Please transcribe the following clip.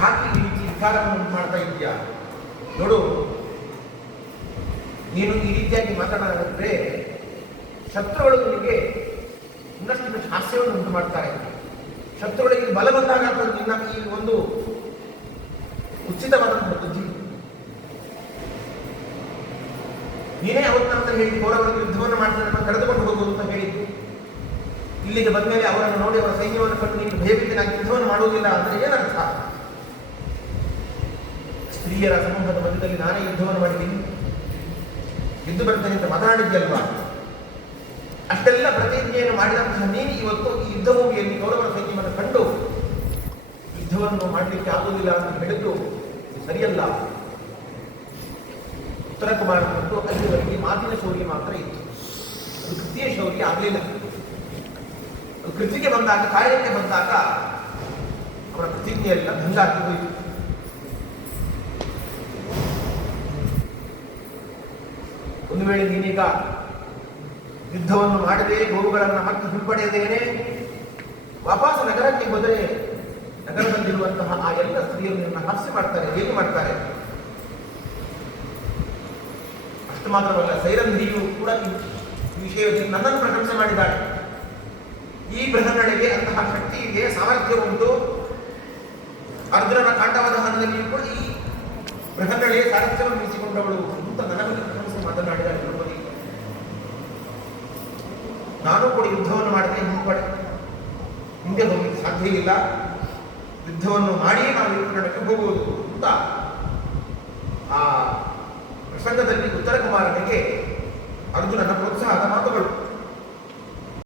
ಯಾಕೆ ಈ ರೀತಿ ವಿಚಾರವನ್ನು ಮಾಡ್ತಾ ಇದೆಯಾ ನೋಡು, ನೀನು ಈ ರೀತಿಯಾಗಿ ಮಾತನಾಡಿದ್ರೆ ಶತ್ರುಗಳು ನಿನಗೆ ಇನ್ನಷ್ಟು ಹಾಸ್ಯವನ್ನು ಉಂಟು ಮಾಡ್ತಾರೆ. ಶತ್ರುಗಳಿಗೆ ಬಲ ಬಂದಾಗ ನಿನ್ನ ಈ ಒಂದು ಉಚಿತವಾದಂತಹ ಬುದ್ಧಿ ನೀನೇ ಅವತ್ತ ಅಂತ ಹೇಳಿ ಕೌರವರಿಗೆ ಯುದ್ಧವನ್ನು ಮಾಡ್ತಾರೆ, ಕರೆದುಕೊಂಡು ಹೋಗುವುದು ಅಂತ ಹೇಳಿದ್ದು. ಇಲ್ಲಿಗೆ ಬಂದ ಮೇಲೆ ಅವರನ್ನು ನೋಡಿ ಅವರ ಸೈನ್ಯವನ್ನು ಕಂಡು ನೀನು ಭಯಭೀತನಾಗಿ ಯುದ್ಧವನ್ನು ಮಾಡುವುದಿಲ್ಲ ಅಂದರೆ ಏನರ್ಥ? ಸ್ತ್ರೀಯರ ಸಮೂಹದ ಮಧ್ಯದಲ್ಲಿ ನಾನೇ ಯುದ್ಧವನ್ನು ಮಾಡಿದ್ದೀನಿ, ಯುದ್ಧ ಬರ್ತೇನೆ ಅಂತ ಮಾತನಾಡಿದ್ಯಲ್ವಾ? ಅಷ್ಟೆಲ್ಲ ಪ್ರತಿಜ್ಞೆಯನ್ನು ಮಾಡಿದಂತಹ ನೀನು ಇವತ್ತು ಈ ಯುದ್ಧ ಭೂಮಿಯಲ್ಲಿ ಕೌರವರ ಸೈನ್ಯವನ್ನು ಕಂಡು ಯುದ್ಧವನ್ನು ಮಾಡಲಿಕ್ಕೆ ಆಗುವುದಿಲ್ಲ ಅಂತ ಹೇಳಿದ್ದು ಸರಿಯಲ್ಲ. ಉತ್ತರ ಕುಮಾರನಂತೂ ಅಲ್ಲಿವರೆಗೆ ಮಾತಿನ ಶೌರ್ಯ ಮಾತ್ರ ಇತ್ತು, ಅದು ಕೃತಿಯ ಶೌರ್ಯ ಆಗಲಿಲ್ಲ. ಅದು ಕೃತಿಗೆ ಬಂದಾಗ, ಕಾರ್ಯಕ್ಕೆ ಬಂದಾಗ ಅವರ ಪ್ರತಿಜ್ಞೆಯೆಲ್ಲ ಭಂಗ ಆಗಿ ಹೋಯಿತು. ಒಂದು ವೇಳೆ ನೀನೀಗ ಯುದ್ಧವನ್ನು ಮಾಡದೆ ಗೋವುಗಳನ್ನು ಮತ್ತೆ ಹಿಂಪಡೆಯದೇನೆ ವಾಪಸ್ ನಗರಕ್ಕೆ ಹೋದರೆ ನಗರದಲ್ಲಿರುವಂತಹ ಆ ಎಲ್ಲ ಸ್ತ್ರೀಯರು ನಿನ್ನ ಹಾಸ್ಯ ಮಾಡ್ತಾರೆ, ಏನು ಮಾಡ್ತಾರೆ? ಅಷ್ಟು ಮಾತ್ರವಲ್ಲ, ಸೈರಂಧ್ರಿಯು ಕೂಡ ಈ ವಿಷಯದಲ್ಲಿ ನನ್ನನ್ನು ಪ್ರಶಂಸೆ ಮಾಡಿದ್ದಾಳೆ. ಈ ಬೃಹನ್ನಡೆಗೆ ಅಂತಹ ಶಕ್ತಿ ಇದೆ, ಸಾಮರ್ಥ್ಯ ಉಂಟು. ಅರ್ಜುನನ ಕಾಂಡವದಹನದಲ್ಲಿಯೂ ಕೂಡ ಈ ಬೃಹನ್ನಡೆಯ ಸಾಮರ್ಥ್ಯವನ್ನು ಇರಿಸಿಕೊಂಡವಳು ಅಂತ ನನ್ನ ಬಗ್ಗೆ ಪ್ರಶಂಸೆ ಮಾತನಾಡಿದ್ದಾಳೆ ದ್ರೌಪದಿ. ನಾನು ಕೂಡ ಯುದ್ಧವನ್ನು ಮಾಡಿದ್ರೆ ಹಿಂದೆ ಹೋಗಲಿಕ್ಕೆ ಸಾಧ್ಯ ಇಲ್ಲ, ಯುದ್ಧವನ್ನು ಮಾಡಿ ನಾವು ಯುದ್ಧಕ್ಕೆ ಹೋಗುವುದು ಅಂತ ಆ ಪ್ರಸಂಗದಲ್ಲಿ ಉತ್ತರ ಕುಮಾರನಿಗೆ ಅರ್ಜುನನ ಪ್ರೋತ್ಸಾಹದ ಮಾತುಗಳು.